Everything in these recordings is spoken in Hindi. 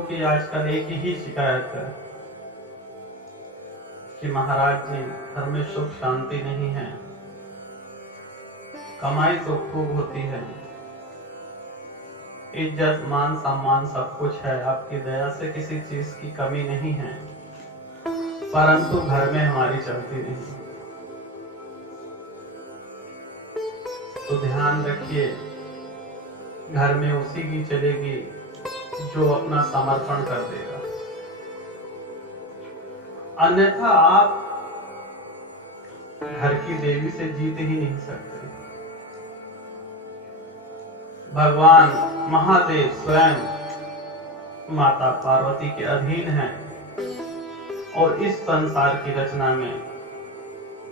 की आजकल एक ही शिकायत है कि महाराज जी घर में सुख शांति नहीं है, कमाई तो खूब होती है, इज्जत मान सम्मान सब कुछ है, आपकी दया से किसी चीज की कमी नहीं है, परंतु घर में हमारी चलती नहीं। तो ध्यान रखिए, घर में उसी की चलेगी जो अपना समर्पण कर देगा, अन्यथा आप घर की देवी से जीत ही नहीं सकते। भगवान महादेव स्वयं माता पार्वती के अधीन हैं और इस संसार की रचना में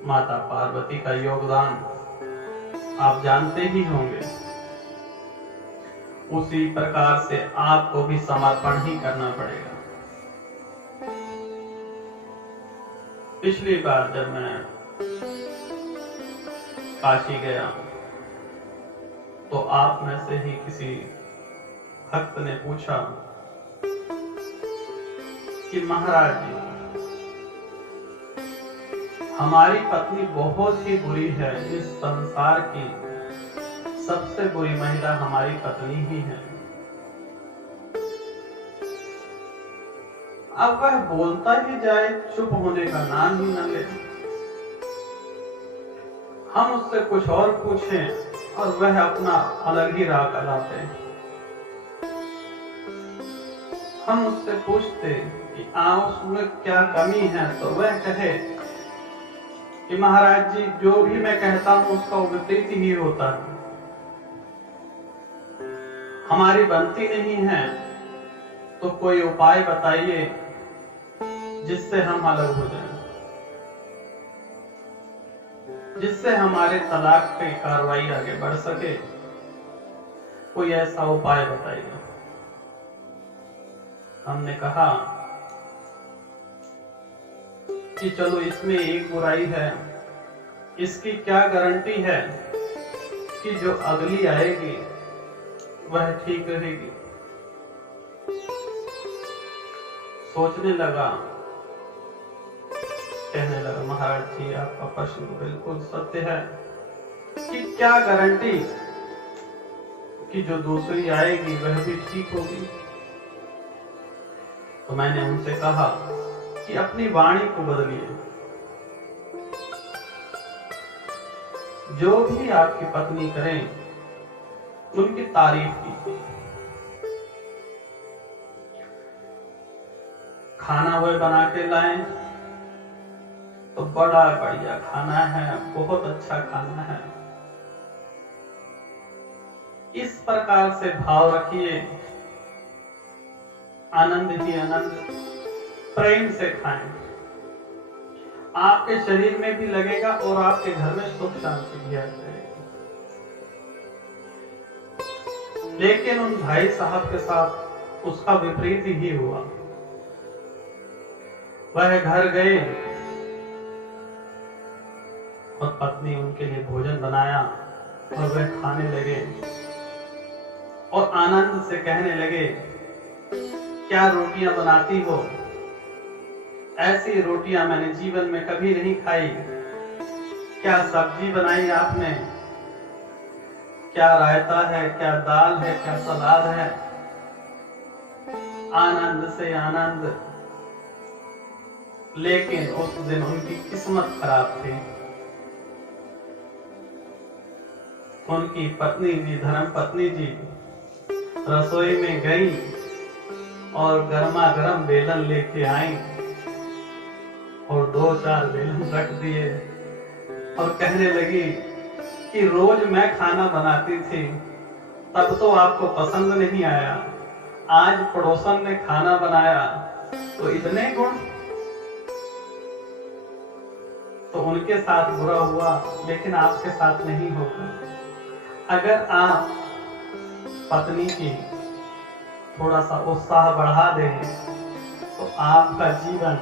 माता पार्वती का योगदान आप जानते ही होंगे। उसी प्रकार से आपको भी समर्पण ही करना पड़ेगा। पिछली बार जब मैं काशी गया तो आप में से ही किसी भक्त ने पूछा कि महाराज जी, हमारी पत्नी बहुत ही बुरी है, इस संसार की सबसे बुरी महिला हमारी पत्नी ही है। अब वह बोलता ही जाए, चुप होने का नाम ही न ले। हम उससे कुछ और पूछें और वह अपना अलग ही राग लाते। हम उससे पूछते कि उसमें क्या कमी है, तो वह कहे कि महाराज जी, जो भी मैं कहता हूं उसका विपरीत ही होता है, हमारी बनती नहीं है, तो कोई उपाय बताइए जिससे हम अलग हो जाएं, जिससे हमारे तलाक की कार्रवाई आगे बढ़ सके, कोई ऐसा उपाय बताइए। हमने कहा कि चलो इसमें एक बुराई है, इसकी क्या गारंटी है कि जो अगली आएगी वह ठीक रहेगी। सोचने लगा, कहने लगा, महाराज जी आपका प्रश्न बिल्कुल सत्य है कि क्या गारंटी कि जो दूसरी आएगी वह भी ठीक होगी। तो मैंने उनसे कहा कि अपनी वाणी को बदलिए, जो भी आपकी पत्नी करें उनकी तारीफ कीजिए। खाना वह बना के लाएं तो बड़ा बढ़िया खाना है, बहुत अच्छा खाना है, इस प्रकार से भाव रखिए, आनंद ही आनंद, प्रेम से खाएं, आपके शरीर में भी लगेगा और आपके घर में सुख शांति भी आ जाएगी। लेकिन उन भाई साहब के साथ उसका विपरीत ही हुआ। वह घर गए और पत्नी उनके लिए भोजन बनाया और वह खाने लगे और आनंद से कहने लगे, क्या रोटियां बनाती हो, ऐसी रोटियां मैंने जीवन में कभी नहीं खाई, क्या सब्जी बनाई आपने, क्या रायता है, क्या दाल है, क्या सलाद है। आनंद से आनंद। लेकिन उस दिन उनकी किस्मत खराब थी। उनकी पत्नी जी, धर्म पत्नी जी रसोई में गई और गर्मा गर्म बेलन लेके आई और 2-4 बेलन रख दिए और कहने लगी कि रोज मैं खाना बनाती थी तब तो आपको पसंद नहीं आया, आज पड़ोसन ने खाना बनाया तो इतने गुण। तो उनके साथ बुरा हुआ, लेकिन आपके साथ नहीं होगा। अगर आप पत्नी की थोड़ा सा उत्साह बढ़ा दें तो आपका जीवन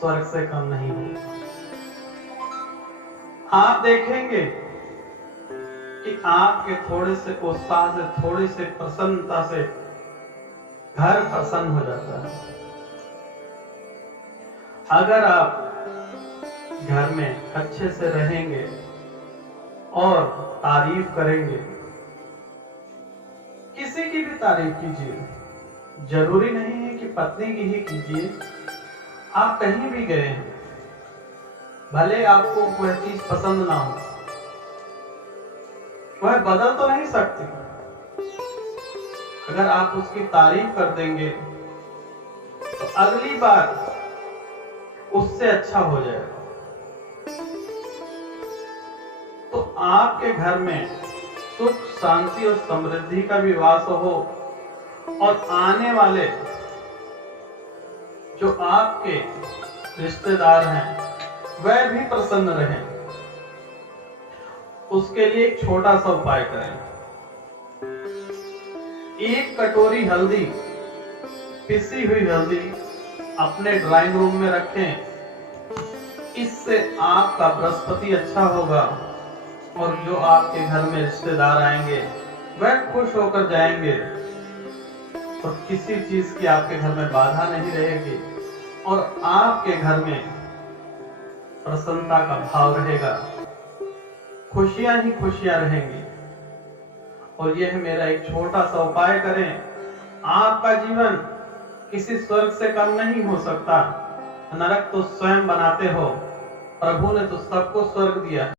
स्वर्ग से कम नहीं होगा। आप देखेंगे कि आपके थोड़े से उत्साह से, थोड़ी से प्रसन्नता से घर प्रसन्न हो जाता है। अगर आप घर में अच्छे से रहेंगे और तारीफ करेंगे, किसी की भी तारीफ कीजिए, जरूरी नहीं है कि पत्नी की ही कीजिए। आप कहीं भी गए हैं, भले आपको वह चीज पसंद ना हो, वह बदल तो नहीं सकती। अगर आप उसकी तारीफ कर देंगे तो अगली बार उससे अच्छा हो जाएगा। तो आपके घर में सुख, शांति और समृद्धि का भी वास हो और आने वाले जो आपके रिश्तेदार हैं वह भी प्रसन्न रहें। उसके लिए एक छोटा सा उपाय करें। 1 कटोरी हल्दी, पिसी हुई हल्दी अपने ड्राइंग रूम में रखें। इससे आपका बृहस्पति अच्छा होगा और जो आपके घर में रिश्तेदार आएंगे वह खुश होकर जाएंगे और किसी चीज की आपके घर में बाधा नहीं रहेगी और आपके घर में प्रसन्नता का भाव रहेगा, खुशियां ही खुशियां रहेंगी। और यह मेरा एक छोटा सा उपाय करें। आपका जीवन किसी स्वर्ग से कम नहीं हो सकता। नरक तो स्वयं बनाते हो, प्रभु ने तो सबको स्वर्ग दिया।